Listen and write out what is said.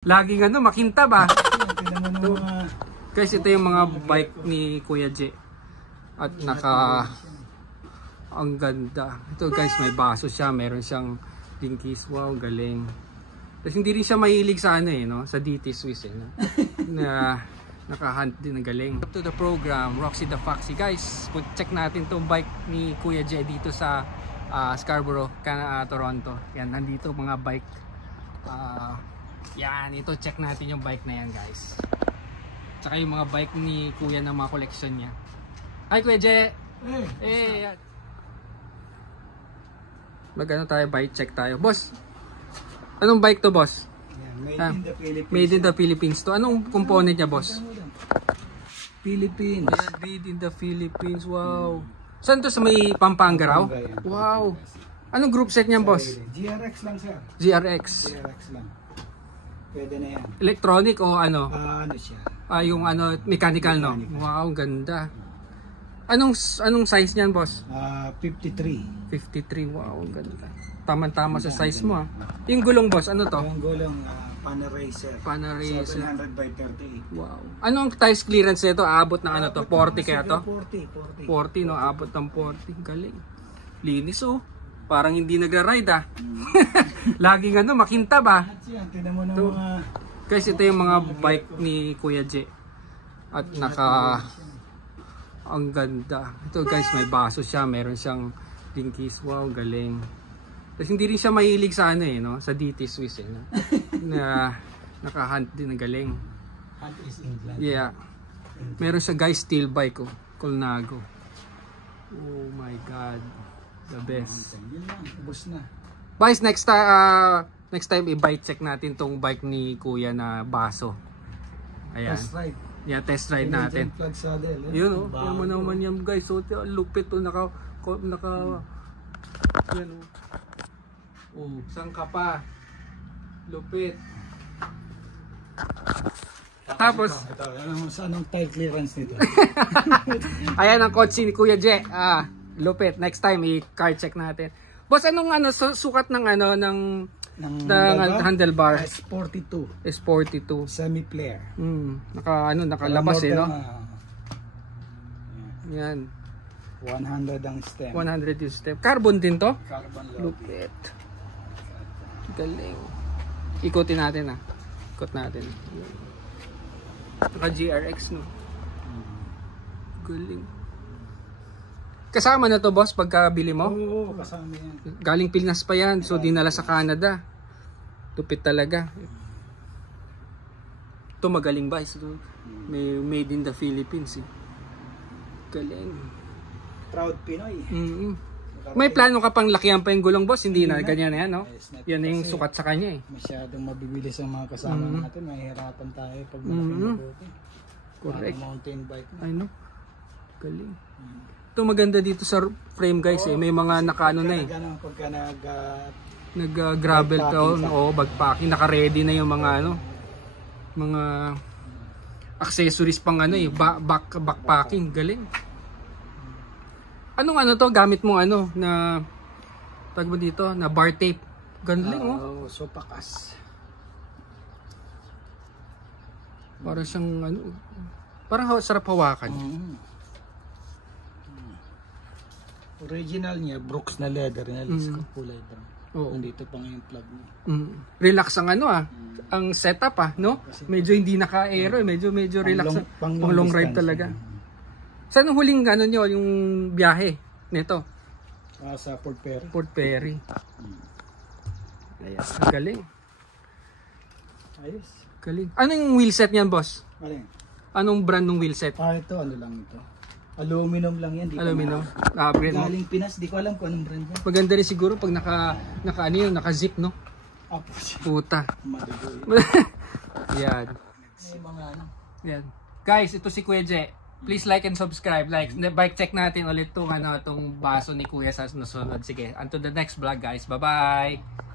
Laging ano, makintab ah. Guys, ito yung mga bike ni Kuya J. At ang ganda. Ito guys, may baso siya, meron siyang dinkies. Wow, galing. Tapos hindi rin siya mahilig sa ano eh, no? Sa DT Swiss eh, no? Na naka-hunt din, ang galing. Up to the program, Roxy the Foxy. Guys, check natin tong bike ni Kuya J dito sa Scarborough, Toronto. Yan, nandito mga bike. Yan, ito check natin yung bike na yan guys. Tsaka yung mga bike ni Kuya ng mga collection niya. Hi Kuya J! Hey! Magano tayo, bike check tayo. Boss, anong bike to boss? Yeah, made in the Philippines. Made in the Philippines to. Anong component niya boss? Philippines. Yeah, made in the Philippines. Wow. Saan to, sa may Pampanga raw? Wow. Anong group set niya boss? GRX lang sir. GRX. GRX lang. Pwede na yan. Electronic o ano? Ano siya? Yung ano, mechanical no? Wow, ganda. Anong size niyan boss? 53. 53. Wow, ganda. Tama-tama sa size mo ah. Yung gulong boss, ano to? Yung gulong Panaracer. Panaracer. 700 by 38. Wow. Anong tires clearance nito? Aabot ng ano to? 40 kaya to? 40. 40 no, abot ng 40. Galing. Linis oh. Parang hindi nagra-ride ah. Laging ano, makintab ah. Tingnan mo ng mga... Guys, ito yung mga bike ni Kuya J. At ang ganda. Ito guys, may baso siya, meron siyang dinkies. Wow, galing. Tapos hindi rin siya mahilig sa ano eh, no? Sa DT Swiss eh, no? Na naka-hunt din, ang galing. Hunt is England. Yeah. Meron siya guys, steel bike oh. Colnago. Oh my god. The best. Yun lang, ubos na. Guys, next time i-bike check natin tong bike ni Kuya na baso. Ayan. Test ride. Yeah, test ride natin. Plug saddle. Yun oh. Alam mo naman yan guys. So, lupit oh. Naka yan oh. Oh, saan ka pa? Lupit. Tapos ito, anong tire clearance nito? ayan ang kotse ni Kuya J. Lupit. Next time i-car check natin. Boss, anong sukat ng handlebar? S42. S42. Semi-flare. Nakalabas eh, no? Yan. 100 ang stem. 100 yung step. Carbon din to? Carbon Lupit. Galing. Ikutin natin Ikot natin. Naka GRX no. Galing. Kasama na to boss pagkabili mo? Oo, kasama yan. Galing Pinas pa yan. So dinala sa Canada. Lupit talaga. Ito magaling ba? May made in the Philippines eh. Galing. Proud Pinoy. May plano ka pang lakihan pa yung gulong boss? Hindi na, ganyan na yan, no? Yan yung sukat sa kanya eh. Masyadong mabibilis ang mga kasama natin. Mahihirapan tayo pag mabuti. Correct. Mountain bike na. I know. Galing. Ito maganda dito sa frame guys eh. May mga nakaano na eh. Pagka nag-gravel to, backpacking. Naka-ready na yung mga mga accessories pang backpacking. Galing. Anong to? Gamit mo na tag mo dito na bar tape. Galing oh. So pakas. Para siyang parang sarap hawakan. Original niya, Brooks na leather. Kulay brown. Oo. Nandito pa nga yung plug niya. Relax ang ang setup no? Medyo hindi naka-aero, medyo relax. Pang long ride talaga. Saan ang huling nyo, yung biyahe nito? Sa Port Perry. Port Perry. Ayan, ang galing. Ayos. Galing. Anong wheelset niyan, boss? Galing. Anong brand ng wheelset? Ito, lang ito. Aluminum lang yan. Aluminum? Galing Pinas, di ko alam kung anong brand yan. Maganda rin siguro pag naka-zip, no? Puta. Yan. Yan. Guys, ito si Kuya J. Please like and subscribe. Bike check natin ulit itong baso ni Kuya sa susunod. Sige, until the next vlog guys. Bye-bye!